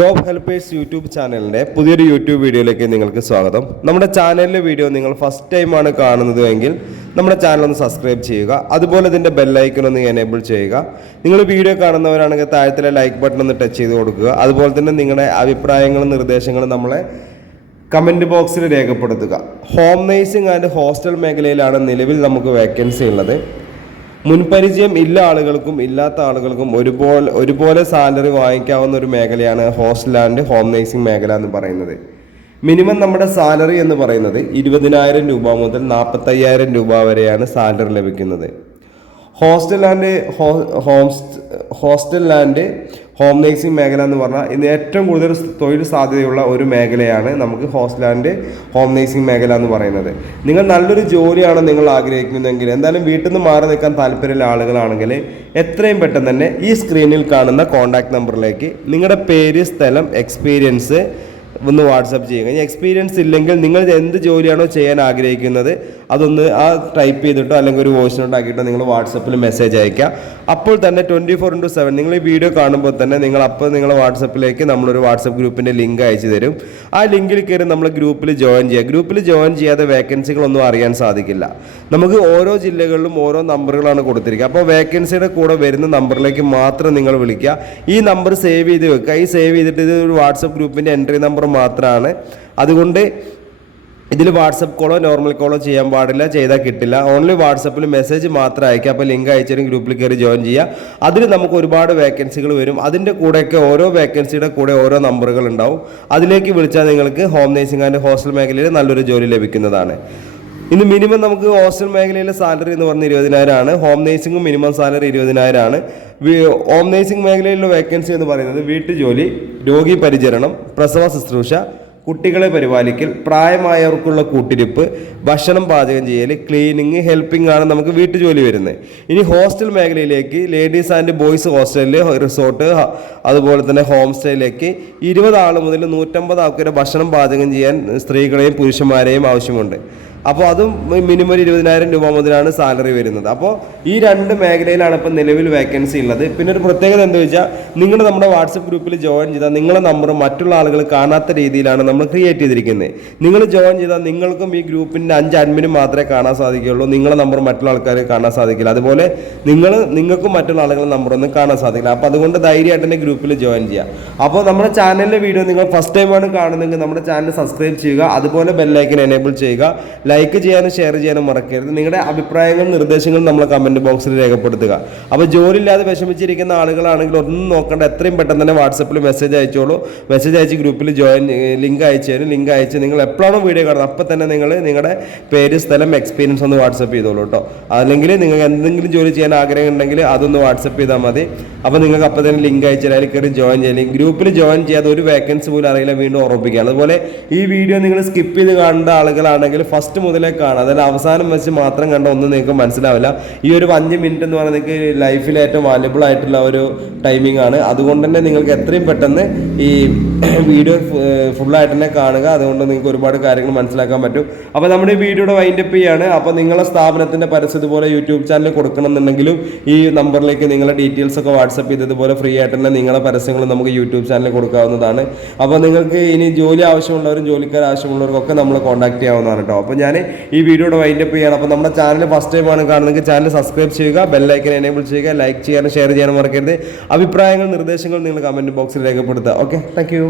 Job helpers YouTube ചാനലിൻ്റെ പുതിയൊരു YouTube വീഡിയോയിലേക്ക് നിങ്ങൾക്ക് സ്വാഗതം. നമ്മുടെ ചാനലിലെ വീഡിയോ നിങ്ങൾ ഫസ്റ്റ് ടൈമാണ് കാണുന്നത് എങ്കിൽ നമ്മുടെ ചാനൽ ഒന്ന് സബ്സ്ക്രൈബ് ചെയ്യുക. അതുപോലെ ഇതിൻ്റെ ബെല്ലൈക്കൺ ഒന്ന് എനേബിൾ ചെയ്യുക. നിങ്ങൾ വീഡിയോ കാണുന്നവരാണെങ്കിൽ താഴത്തിലെ ലൈക്ക് ബട്ടൺ ഒന്ന് ടച്ച് ചെയ്ത് കൊടുക്കുക. അതുപോലെ തന്നെ നിങ്ങളുടെ അഭിപ്രായങ്ങളും നിർദ്ദേശങ്ങളും നമ്മളെ കമൻറ്റ് ബോക്സിൽ രേഖപ്പെടുത്തുക. ഹോം നേഴ്സിംഗ് ആൻഡ് ഹോസ്റ്റൽ മേഖലയിലാണ് നിലവിൽ നമുക്ക് വേക്കൻസി ഉള്ളത്. മുൻപരിചയം ഇല്ല ആളുകൾക്കും ഇല്ലാത്ത ആളുകൾക്കും ഒരുപോലെ സാലറി വാങ്ങിക്കാവുന്ന ഒരു മേഖലയാണ് ഹോസ്റ്റൽ ആൻഡ് ഹോം നേഴ്സിംഗ് മേഖല എന്ന് പറയുന്നത്. മിനിമം നമ്മുടെ സാലറി എന്ന് പറയുന്നത് 20,000 രൂപ മുതൽ 45,000 രൂപ വരെയാണ് സാലറി ലഭിക്കുന്നത്. ഹോസ്റ്റൽ ആൻഡ് ഹോം നേഴ്സിംഗ് മേഖല എന്ന് പറഞ്ഞാൽ ഇന്ന് ഏറ്റവും കൂടുതൽ തൊഴിൽ സാധ്യതയുള്ള ഒരു മേഖലയാണ് നമുക്ക് ഹോസ്റ്റൽ ആൻഡ് ഹോം നേഴ്സിംഗ് മേഖല എന്ന് പറയുന്നത്. നിങ്ങൾ നല്ലൊരു ജോലിയാണ് നിങ്ങൾ ആഗ്രഹിക്കുന്നതെങ്കിൽ, എന്തായാലും വീട്ടിൽ നിന്ന് മാറി നിൽക്കാൻ താല്പര്യമുള്ള ആളുകളാണെങ്കിൽ എത്രയും പെട്ടെന്ന് തന്നെ ഈ സ്ക്രീനിൽ കാണുന്ന കോൺടാക്ട് നമ്പറിലേക്ക് നിങ്ങളുടെ പേര്, സ്ഥലം, എക്സ്പീരിയൻസ് ഒന്ന് വാട്സപ്പ് ചെയ്യുക. ഇനി എക്സ്പീരിയൻസ് ഇല്ലെങ്കിൽ നിങ്ങൾ എന്ത് ജോലിയാണോ ചെയ്യാൻ ആഗ്രഹിക്കുന്നത് അതൊന്ന് ടൈപ്പ് ചെയ്തിട്ടോ അല്ലെങ്കിൽ ഒരു വോയിസ് നോട്ട് ആക്കിയിട്ടോ നിങ്ങൾ വാട്സപ്പിൽ മെസ്സേജ് അയക്കുക. അപ്പോൾ തന്നെ 24/7 നിങ്ങൾ ഈ വീഡിയോ കാണുമ്പോൾ തന്നെ നിങ്ങളുടെ വാട്സപ്പിലേക്ക് നമ്മളൊരു വാട്സപ്പ് ഗ്രൂപ്പിൻ്റെ ലിങ്ക് അയച്ചു തരും. ആ ലിങ്കിൽ കയറി നമ്മൾ ഗ്രൂപ്പിൽ ജോയിൻ ചെയ്യുക. ഗ്രൂപ്പിൽ ജോയിൻ ചെയ്യാതെ വേക്കൻസികളൊന്നും അറിയാൻ സാധിക്കില്ല. നമുക്ക് ഓരോ ജില്ലകളിലും ഓരോ നമ്പറുകളാണ് കൊടുത്തിരിക്കുക. അപ്പോൾ വേക്കൻസിയുടെ കൂടെ വരുന്ന നമ്പറിലേക്ക് മാത്രം നിങ്ങൾ വിളിക്കുക. ഈ നമ്പർ സേവ് ചെയ്ത് വെക്കുക. ഈ സേവ് ചെയ്തിട്ട് ഇത് ഒരു വാട്സപ്പ് ഗ്രൂപ്പിൻ്റെ എൻട്രി നമ്പർ മാത്രമാണ്. അതുകൊണ്ട് ഇതിൽ വാട്സപ്പ് കോളോ നോർമൽ കോളോ ചെയ്യാൻ പാടില്ല, ചെയ്താൽ കിട്ടില്ല. ഓൺലി വാട്സപ്പിൽ മെസ്സേജ് മാത്രം അയക്കുക. അപ്പോൾ ലിങ്ക് അയച്ചാലും ഗ്രൂപ്പിൽ കയറി ജോയിൻ ചെയ്യുക. അതിൽ നമുക്ക് ഒരുപാട് വേക്കൻസികൾ വരും. അതിൻ്റെ കൂടെയൊക്കെ ഓരോ വേക്കൻസിയുടെ കൂടെ ഓരോ നമ്പറുകൾ ഉണ്ടാവും. അതിലേക്ക് വിളിച്ചാൽ നിങ്ങൾക്ക് ഹോം നേഴ്സിംഗ് ആൻഡ് ഹോസ്റ്റൽ മേഖലയിൽ നല്ലൊരു ജോലി ലഭിക്കുന്നതാണ്. ഇന്ന് മിനിമം നമുക്ക് ഹോസ്റ്റൽ മേഖലയിലെ സാലറി എന്ന് പറഞ്ഞാൽ 20,000 ആണ്. ഹോം നേഴ്സിംഗും മിനിമം സാലറി 20,000 ആണ്. ഹോം നേഴ്സിംഗ് മേഖലയിലുള്ള വേക്കൻസി എന്ന് പറയുന്നത് വീട്ടുജോലി, രോഗി പരിചരണം, പ്രസവ ശുശ്രൂഷ, കുട്ടികളെ പരിപാലിക്കൽ, പ്രായമായവർക്കുള്ള കൂട്ടിരിപ്പ്, ഭക്ഷണം പാചകം ചെയ്യൽ, ക്ലീനിങ്, ഹെൽപ്പിംഗ് ആണ് നമുക്ക് വീട്ടുജോലി വരുന്നത്. ഇനി ഹോസ്റ്റൽ മേഖലയിലേക്ക് ലേഡീസ് ആൻഡ് ബോയ്സ് ഹോസ്റ്റലിൽ, റിസോർട്ട്, അതുപോലെ തന്നെ ഹോം സ്റ്റേയിലേക്ക് 20 ആൾ മുതൽ 150 ആൾക്ക് വരെ ഭക്ഷണം പാചകം ചെയ്യാൻ സ്ത്രീകളെയും പുരുഷന്മാരെയും ആവശ്യമുണ്ട്. അപ്പോൾ അതും മിനിമം 20,000 രൂപ മുതലാണ് സാലറി വരുന്നത്. അപ്പോൾ ഈ രണ്ട് മേഖലയിലാണ് ഇപ്പോൾ നിലവിൽ വേക്കൻസി ഉള്ളത്. പിന്നെ ഒരു പ്രത്യേകത എന്താ വെച്ചാൽ, നിങ്ങൾ നമ്മുടെ വാട്സപ്പ് ഗ്രൂപ്പിൽ ജോയിൻ ചെയ്താൽ നിങ്ങളുടെ നമ്പർ മറ്റുള്ള ആളുകൾ കാണാത്ത രീതിയിലാണ് നമ്മൾ ക്രിയേറ്റ് ചെയ്തിരിക്കുന്നത്. നിങ്ങൾ ജോയിൻ ചെയ്താൽ നിങ്ങൾക്കും ഈ ഗ്രൂപ്പിൻ്റെ 5 അഡ്മിനും മാത്രമേ കാണാൻ സാധിക്കുകയുള്ളൂ. നിങ്ങളുടെ നമ്പർ മറ്റുള്ള ആൾക്കാർക്ക് കാണാൻ സാധിക്കില്ല. അതുപോലെ നിങ്ങൾക്കും മറ്റുള്ള ആളുകളുടെ നമ്പറൊന്നും കാണാൻ സാധിക്കില്ല. അപ്പോൾ അതുകൊണ്ട് ധൈര്യമായിട്ട് തന്നെ ഗ്രൂപ്പിൽ ജോയിൻ ചെയ്യുക. അപ്പോൾ നമ്മുടെ ചാനലിലെ വീഡിയോ നിങ്ങൾ ഫസ്റ്റ് ടൈമാണ് കാണുന്നതെങ്കിൽ നമ്മുടെ ചാനൽ സബ്സ്ക്രൈബ് ചെയ്യുക. അതുപോലെ ബെല്ലൈക്കൻ എനേബിൾ ചെയ്യുക. ലൈക്ക് ചെയ്യാനും ഷെയർ ചെയ്യാനും മറക്കരുത്. നിങ്ങളുടെ അഭിപ്രായങ്ങളും നിർദ്ദേശങ്ങളും നമ്മളെ കമൻറ്റ് ബോക്സിൽ രേഖപ്പെടുത്തുക. അപ്പോൾ ജോലിയില്ലാതെ വിഷമിച്ചിരിക്കുന്ന ആളുകളാണെങ്കിൽ ഒന്നും നോക്കേണ്ട, എത്രയും പെട്ടെന്ന് തന്നെ വാട്സപ്പിൽ മെസ്സേജ് അയച്ചോളൂ. മെസ്സേജ് അയച്ച് ഗ്രൂപ്പിൽ ജോയിൻ ലിങ്ക് അയച്ചു തരും. ലിങ്ക് അയച്ച് നിങ്ങൾ എപ്പോഴാണോ വീഡിയോ കാണുന്നത് അപ്പോൾ തന്നെ നിങ്ങൾ നിങ്ങളുടെ പേര്, സ്ഥലം, എക്സ്പീരിയൻസ് ഒന്ന് വാട്സപ്പ് ചെയ്തോളൂ കേട്ടോ. അല്ലെങ്കിൽ നിങ്ങൾക്ക് എന്തെങ്കിലും ജോലി ചെയ്യാൻ ആഗ്രഹം ഉണ്ടെങ്കിൽ അതൊന്ന് വാട്സപ്പ് ചെയ്താൽ മതി. അപ്പോൾ നിങ്ങൾക്ക് അപ്പോൾ തന്നെ ലിങ്ക് അയച്ചാൽ അതിൽ കയറി ജോയിൻ ചെയ്യില്ല. ഗ്രൂപ്പിൽ ജോയിൻ ചെയ്യാതെ ഒരു വേക്കൻസി പോലും അറിയില്ല, വീണ്ടും ഉറപ്പിക്കുകയാണ്. അതുപോലെ ഈ വീഡിയോ നിങ്ങൾ സ്കിപ്പ് ചെയ്ത് കാണേണ്ട ആളുകളാണെങ്കിൽ ഫസ്റ്റ് മുതലേ കാണാം. അതായത് അവസാനം വെച്ച് മാത്രം കണ്ട ഒന്നും നിങ്ങൾക്ക് മനസ്സിലാവില്ല. ഈ ഒരു 5 മിനിറ്റ് എന്ന് പറയുന്നത് നിങ്ങൾക്ക് ലൈഫിൽ ഏറ്റവും വാല്യബിൾ ആയിട്ടുള്ള ഒരു ടൈമിംഗ് ആണ്. അതുകൊണ്ട് തന്നെ നിങ്ങൾക്ക് എത്രയും പെട്ടെന്ന് ഈ വീഡിയോ ഫുള്ളായിട്ട് തന്നെ കാണുക. അതുകൊണ്ട് നിങ്ങൾക്ക് ഒരുപാട് കാര്യങ്ങൾ മനസ്സിലാക്കാൻ പറ്റും. അപ്പോൾ നമ്മുടെ ഈ വീഡിയോയുടെ വൈൻഡപ്പ് ചെയ്യാണ്. അപ്പോൾ നിങ്ങളുടെ സ്ഥാപനത്തിൻ്റെ പരസ്യം ഇതുപോലെ യൂട്യൂബ് ചാനൽ കൊടുക്കണമെന്നുണ്ടെങ്കിലും ഈ നമ്പറിലേക്ക് നിങ്ങളുടെ ഡീറ്റെയിൽസ് ഒക്കെ വാട്സപ്പ് ചെയ്തതുപോലെ ഫ്രീ ആയിട്ട് തന്നെ നിങ്ങളുടെ പരസ്യങ്ങൾ നമുക്ക് യൂട്യൂബ് ചാനലിൽ കൊടുക്കാവുന്നതാണ്. അപ്പോൾ നിങ്ങൾക്ക് ഇനി ജോലി ആവശ്യമുള്ളവരും ജോലിക്കാർ ആവശ്യമുള്ളവർക്കൊക്കെ നമ്മൾ കോൺടാക്ട് ചെയ്യാവുന്നതാണ് കേട്ടോ. അപ്പോൾ ഞാൻ ഈ വീഡിയോയുടെ വൈൻഡപ്പ് ചെയ്യണം. അപ്പോൾ നമ്മുടെ ചാനൽ ഫസ്റ്റ് ടൈമാണ് കാണുന്നതെങ്കിൽ ചാനൽ സബ്സ്ക്രൈബ് ചെയ്യുക, ബെല്ലൈക്കൻ എനേബിൾ ചെയ്യുക, ലൈക്ക് ചെയ്യാനും ഷെയർ ചെയ്യാനും മറക്കരുത്. അഭിപ്രായങ്ങൾ, നിർദ്ദേശങ്ങൾ നിങ്ങൾ കമൻറ്റ് ബോക്സിൽ രേഖപ്പെടുത്തുക. Okay, thank you.